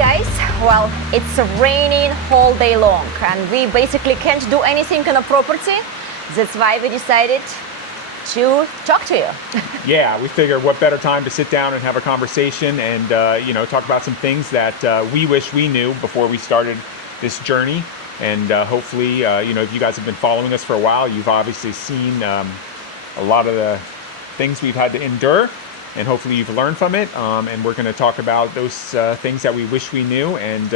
guys, well, it's raining all day long and we basically can't do anything on a property. That's why we decided to talk to you. Yeah, we figured what better time to sit down and have a conversation and talk about some things that we wish we knew before we started this journey. And hopefully, if you guys have been following us for a while, you've obviously seen a lot of the things we've had to endure. And hopefully you've learned from it. And we're going to talk about those things that we wish we knew and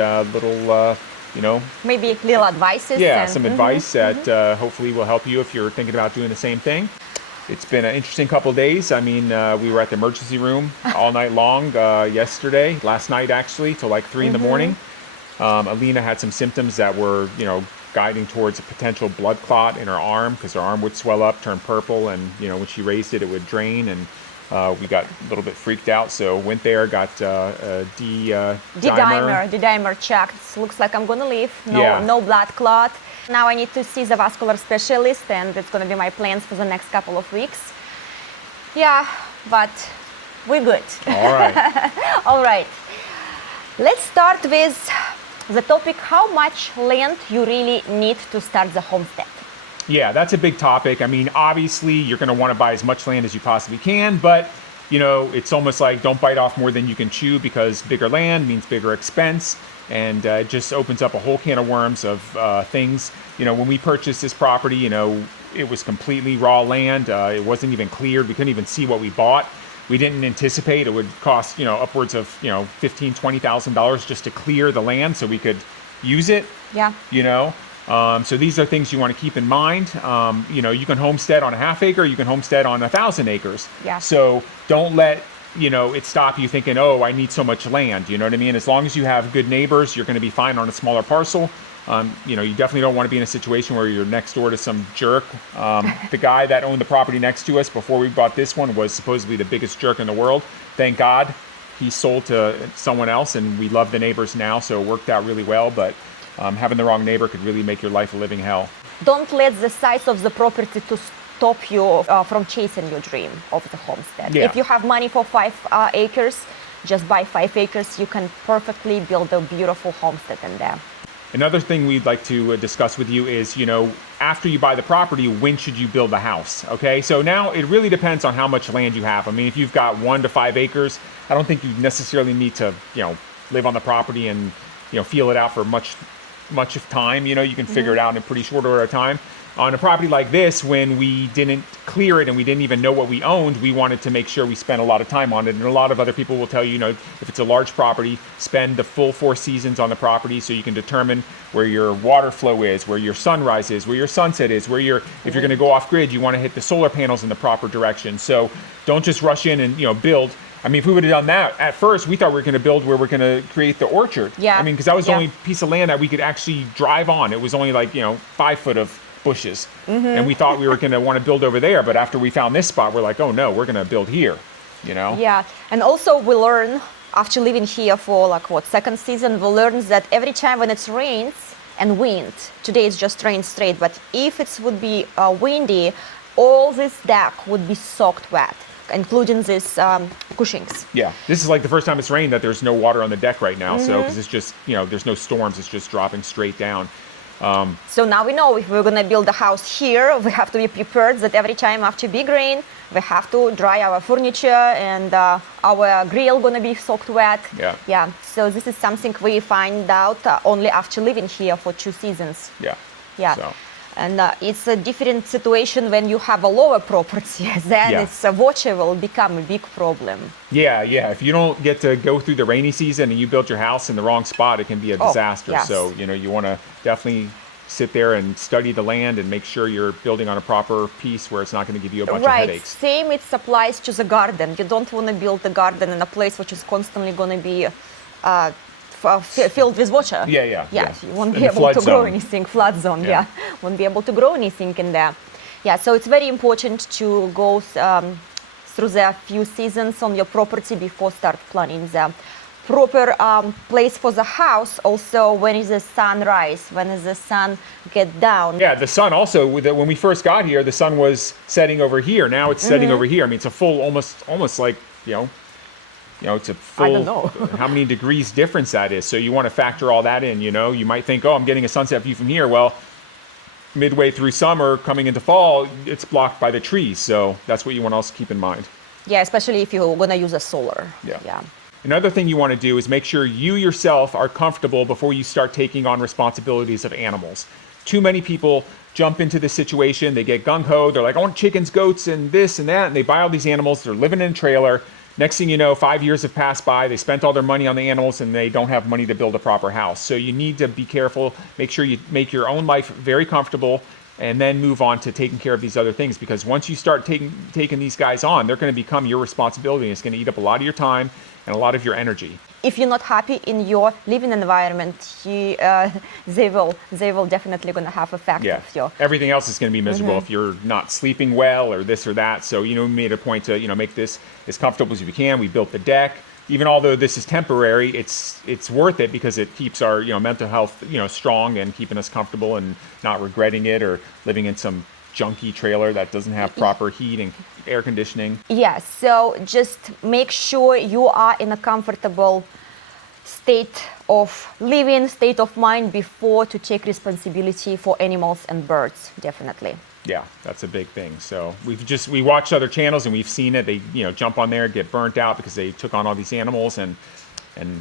maybe little advices. Yeah, some advice that hopefully will help you if you're thinking about doing the same thing. It's been an interesting couple of days. I mean, we were at the emergency room all night long last night actually, till like 3 in the morning. Alina had some symptoms that were, guiding towards a potential blood clot in her arm because her arm would swell up, turn purple, and, when she raised it, it would drain. And we got a little bit freaked out, so went there, got a D-dimer checked. Looks like I'm gonna live. No blood clot. Now I need to see the vascular specialist, and it's gonna be my plans for the next couple of weeks. Yeah, but we're good. All right. All right. Let's start with the topic: how much land you really need to start the homestead. Yeah, that's a big topic. I mean, obviously, you're going to want to buy as much land as you possibly can, but, it's almost like don't bite off more than you can chew, because bigger land means bigger expense, and it just opens up a whole can of worms of things. When we purchased this property, it was completely raw land. It wasn't even cleared. We couldn't even see what we bought. We didn't anticipate it would cost, upwards of, $15,000, $20,000 just to clear the land so we could use it. Yeah. So these are things you want to keep in mind. You can homestead on a half acre, you can homestead on 1,000 acres. Yeah. So don't let, it stop you thinking, oh, I need so much land. You know what I mean? As long as you have good neighbors, you're going to be fine on a smaller parcel. You definitely don't want to be in a situation where you're next door to some jerk. The guy that owned the property next to us before we bought this one was supposedly the biggest jerk in the world. Thank God he sold to someone else, and we love the neighbors now, so it worked out really well. But having the wrong neighbor could really make your life a living hell. Don't let the size of the property to stop you from chasing your dream of the homestead. Yeah. If you have money for 5 acres, just buy 5 acres. You can perfectly build a beautiful homestead in there. Another thing we'd like to discuss with you is, after you buy the property, when should you build the house? Okay, so now it really depends on how much land you have. I mean, if you've got 1 to 5 acres, I don't think you necessarily need to, live on the property and, feel it out for much of time. You can figure it out in a pretty short order of time. On a property like this, when we didn't clear it and we didn't even know what we owned, we wanted to make sure we spent a lot of time on it. And a lot of other people will tell you, if it's a large property, spend the full 4 seasons on the property so you can determine where your water flow is, where your sunrise is, where your sunset is, if you're going to go off grid, you want to hit the solar panels in the proper direction. So don't just rush in and, build. I mean, if we would have done that at first, we thought we were going to build where we're going to create the orchard. Yeah. I mean, because that was the only piece of land that we could actually drive on. It was only like, 5 foot of bushes. And we thought we were going to want to build over there. But after we found this spot, we're like, oh no, we're going to build here, Yeah. And also we learn, after living here for second season, we learned that every time when it rains and wind, today it's just rain straight, but if it would be windy, all this deck would be soaked wet, including these cushions. Yeah, this is like the first time it's rained that there's no water on the deck right now. So, because it's just, there's no storms, it's just dropping straight down. So now we know if we're going to build a house here, we have to be prepared that every time after big rain, we have to dry our furniture and our grill going to be soaked wet. Yeah. Yeah. So this is something we find out only after living here for 2 seasons. Yeah. Yeah. So. And it's a different situation when you have a lower property. Then it's water will become a big problem. Yeah. If you don't get to go through the rainy season and you build your house in the wrong spot, it can be a disaster. Yes. So, you want to definitely sit there and study the land and make sure you're building on a proper piece where it's not going to give you a bunch of headaches. Same, it applies to the garden. You don't want to build a garden in a place which is constantly going to be filled with water. Yeah. You won't be able to grow anything. Flood zone. Yeah. Won't be able to grow anything in there. Yeah, so it's very important to go through the few seasons on your property before start planning the proper place for the house. Also, when is the sunrise? When is the sun get down? Yeah, the sun also, when we first got here, the sun was setting over here. Now it's setting over here. I mean, it's a full, almost like, It's a full, I don't know. how many degrees difference that is. So you want to factor all that in, You might think, oh, I'm getting a sunset view from here. Well, midway through summer, coming into fall, it's blocked by the trees. So that's what you want to also keep in mind. Yeah, especially if you're going to use a solar. Yeah. Another thing you want to do is make sure you yourself are comfortable before you start taking on responsibilities of animals. Too many people jump into this situation. They get gung-ho. They're like, I want chickens, goats, and this and that. And they buy all these animals. They're living in a trailer. Next thing you know, 5 years have passed by. They spent all their money on the animals and they don't have money to build a proper house. So you need to be careful. Make sure you make your own life very comfortable and then move on to taking care of these other things. Because once you start taking these guys on, they're going to become your responsibility. And it's going to eat up a lot of your time and a lot of your energy. If you're not happy in your living environment, they will definitely going to have effect. Yeah. Everything else is going to be miserable if you're not sleeping well or this or that. So, we made a point to, make this as comfortable as we can. We built the deck. Even although this is temporary, it's worth it because it keeps our, mental health, strong and keeping us comfortable and not regretting it or living in some junky trailer that doesn't have proper heat and air conditioning. Yeah, so just make sure you are in a comfortable state of living, state of mind before to take responsibility for animals and birds, definitely. Yeah, that's a big thing. So we watch other channels and we've seen it. They, jump on there, get burnt out because they took on all these animals and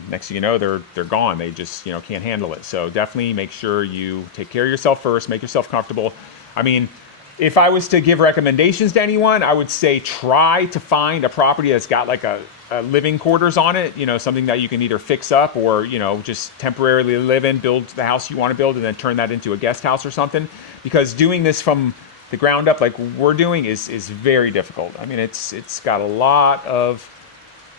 next thing you know, they're gone. They just, can't handle it. So definitely make sure you take care of yourself first, make yourself comfortable. I mean, if I was to give recommendations to anyone, I would say try to find a property that's got like a living quarters on it, something that you can either fix up or, just temporarily live in, build the house you want to build and then turn that into a guest house or something. Because doing this from the ground up like we're doing is very difficult. I mean, it's got a lot of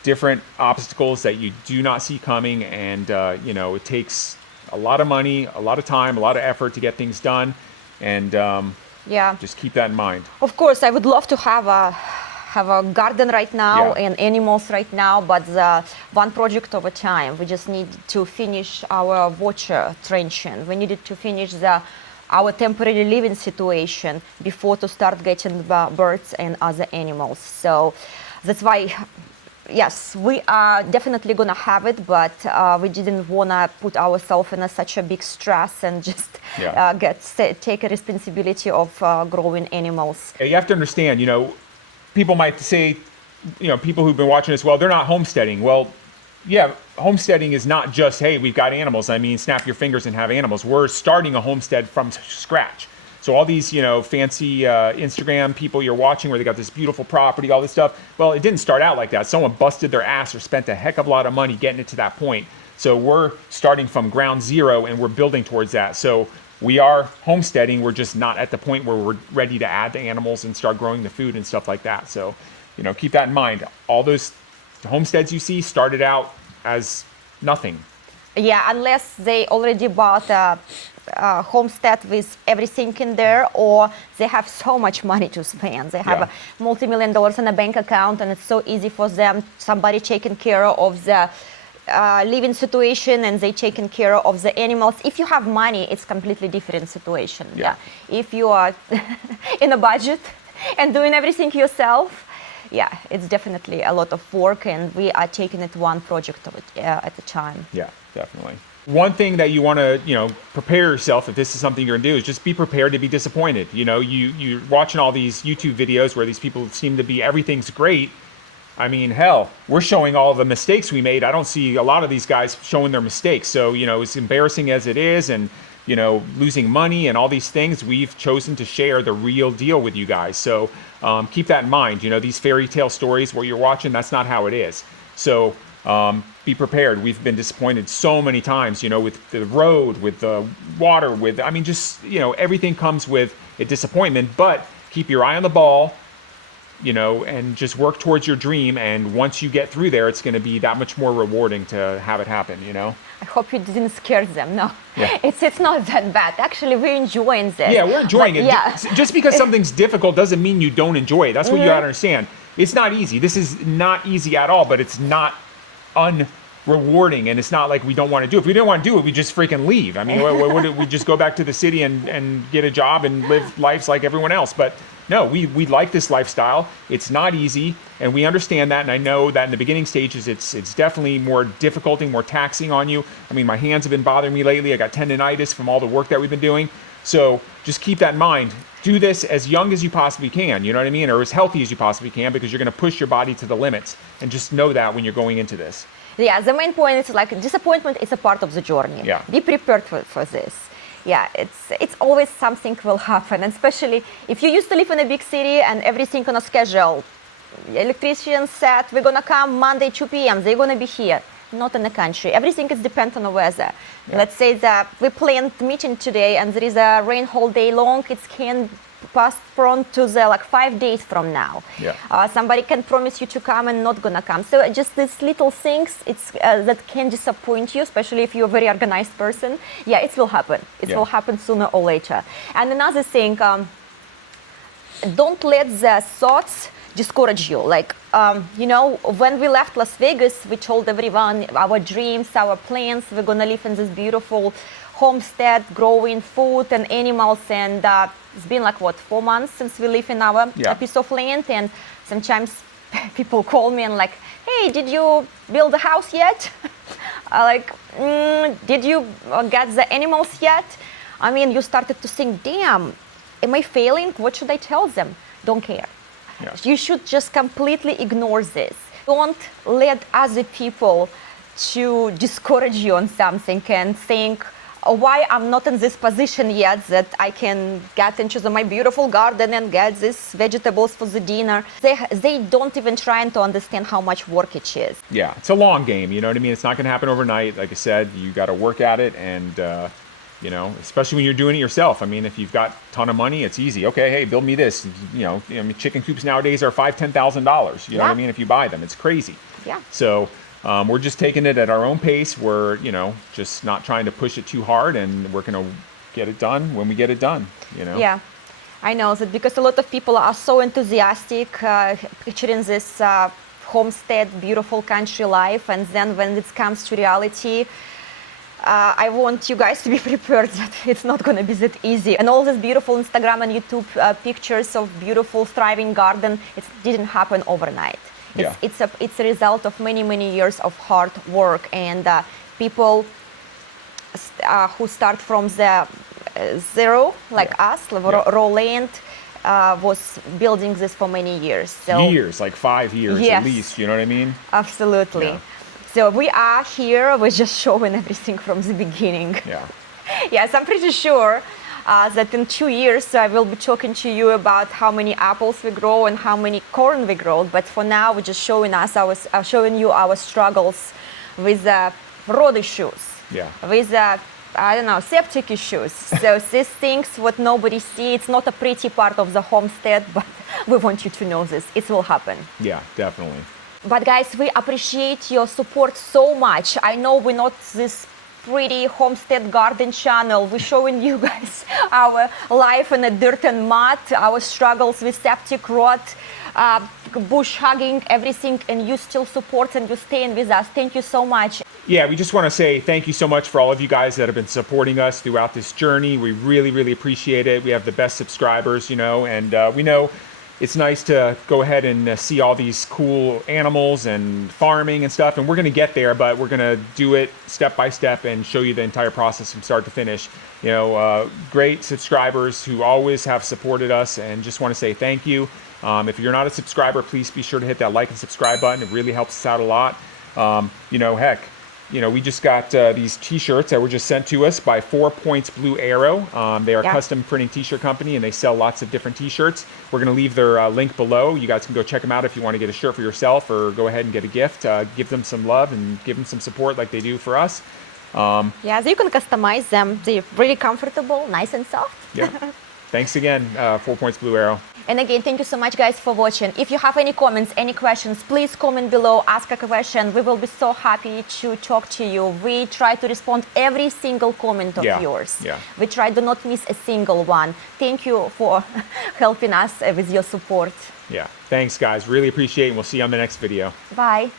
different obstacles that you do not see coming. And, it takes a lot of money, a lot of time, a lot of effort to get things done. And, just keep that in mind. Of course, I would love to have a garden right now and animals right now, but the one project over time. We just need to finish our water trenching. We needed to finish our temporary living situation before to start getting the birds and other animals. So that's why. Yes, we are definitely going to have it, but we didn't want to put ourselves in such a big stress and just take a responsibility of growing animals. You have to understand, people might say, people who've been watching this, well, they're not homesteading. Well, yeah, homesteading is not just, hey, we've got animals. I mean, snap your fingers and have animals. We're starting a homestead from scratch. So all these, fancy Instagram people you're watching where they got this beautiful property, all this stuff, well, it didn't start out like that. Someone busted their ass or spent a heck of a lot of money getting it to that point. So we're starting from ground zero and we're building towards that. So we are homesteading. We're just not at the point where we're ready to add the animals and start growing the food and stuff like that. So, keep that in mind. All those homesteads you see started out as nothing. Yeah, unless they already bought a homestead with everything in there, or they have so much money to spend. They have a multi-million dollars in a bank account, and it's so easy for them. Somebody taking care of the living situation, and they taking care of the animals. If you have money, it's completely different situation. Yeah. If you are in a budget and doing everything yourself, it's definitely a lot of work, and we are taking it one project at a time. Yeah, definitely. One thing that you want to, prepare yourself if this is something you're going to do is just be prepared to be disappointed. You're watching all these YouTube videos where these people seem to be everything's great. I mean, hell, we're showing all the mistakes we made. I don't see a lot of these guys showing their mistakes. So, as embarrassing as it is and, losing money and all these things, we've chosen to share the real deal with you guys. So keep that in mind. These fairy tale stories where you're watching, that's not how it is. So be prepared. We've been disappointed so many times, with the road, with the water, everything comes with a disappointment, but keep your eye on the ball, and just work towards your dream. And once you get through there, it's going to be that much more rewarding to have it happen, I hope you didn't scare them. No, yeah. It's not that bad. Actually, we're enjoying this. Yeah, we're enjoying it. Yeah. Just because something's difficult doesn't mean you don't enjoy it. That's what you got to understand. It's not easy. This is not easy at all, but it's not rewarding, and it's not like we don't want to do it. If we didn't want to do it, we just freaking leave. I mean, we just go back to the city and get a job and live lives like everyone else. But no, we like this lifestyle. It's not easy, and we understand that. And I know that in the beginning stages, it's definitely more difficult, more taxing on you. I mean, my hands have been bothering me lately. I got tendonitis from all the work that we've been doing. So just keep that in mind. Do this as young as you possibly can, you know what I mean? Or as healthy as you possibly can, because you're going to push your body to the limits. And just know that when you're going into this. Yeah, the main point is like disappointment is a part of the journey. Yeah. Be prepared for this. Yeah, it's always something will happen, and especially if you used to live in a big city and everything on a schedule. Electrician said we're gonna come Monday 2 p.m. They're gonna be here. Not in the country. Everything is dependent on the weather. Yeah. Let's say that we planned meeting today and there is a rain whole day long. It can postpone to the 5 days from now. Yeah. Somebody can promise you to come and not gonna come. So just these little things, it's that can disappoint you, especially if you're a very organized person. Yeah, it will happen. It will happen sooner or later. And another thing, don't let the thoughts discourage you. When we left Las Vegas, we told everyone our dreams, our plans. We're gonna live in this beautiful homestead, growing food and animals, and it's been 4 months since we live in our piece of land, and sometimes people call me and hey, did you build a house yet? Did you get the animals yet? I mean, you started to think, damn, am I failing? What should I tell them? Don't care. Yeah. You should just completely ignore this. Don't let other people to discourage you on something and think, why I'm not in this position yet that I can get into my beautiful garden and get these vegetables for the dinner. They don't even try to understand how much work it is. Yeah, it's a long game, you know what I mean? It's not going to happen overnight. Like I said, you got to work at it, and especially when you're doing it yourself. I mean, if you've got a ton of money, it's easy. Okay, hey, build me this. Chicken coops nowadays are $5,000-$10,000. You know what I mean? If you buy them, it's crazy. Yeah. So we're just taking it at our own pace. We're, just not trying to push it too hard, and we're going to get it done when we get it done, Yeah, I know that, because a lot of people are so enthusiastic, picturing this homestead, beautiful country life, and then when it comes to reality, I want you guys to be prepared that it's not going to be that easy. And all these beautiful Instagram and YouTube pictures of beautiful thriving garden, it didn't happen overnight. It's a result of many years of hard work, and people who start from the zero, us, raw land, was building this for many years. So years, 5 years at least, you know what I mean? Absolutely. Yeah. So we are here, we're just showing everything from the beginning. Yeah. Yes, I'm pretty sure that in 2 years I will be talking to you about how many apples we grow and how many corn we grow. But for now, we're just showing you our struggles with road issues, with septic issues. So these things, what nobody sees, it's not a pretty part of the homestead, but we want you to know this. It will happen. Yeah, definitely. But guys, we appreciate your support so much. I know we're not this pretty homestead garden channel. We're showing you guys our life in the dirt and mud, our struggles with septic rot, bush hugging, everything, and you still support and you staying with us. Thank you so much. Yeah, we just want to say thank you so much for all of you guys that have been supporting us throughout this journey. We really appreciate it. We have the best subscribers, and we know it's nice to go ahead and see all these cool animals and farming and stuff, and we're going to get there, but we're going to do it step by step and show you the entire process from start to finish. Great subscribers who always have supported us, and just want to say thank you. If you're not a subscriber, please be sure to hit that like and subscribe button. It really helps us out a lot. We just got these t-shirts that were just sent to us by 4 Points Blue Arrow. They are a custom printing t-shirt company, and they sell lots of different t-shirts. We're going to leave their link below. You guys can go check them out if you want to get a shirt for yourself, or go ahead and get a gift. Give them some love and give them some support like they do for us. So you can customize them. They're really comfortable, nice and soft. Yeah. Thanks again, 4 Points Blue Arrow. And again, thank you so much, guys, for watching. If you have any comments, any questions, please comment below, ask a question. We will be so happy to talk to you. We try to respond every single comment of yours. Yeah. We try to not miss a single one. Thank you for helping us with your support. Yeah. Thanks, guys. Really appreciate it. And we'll see you on the next video. Bye.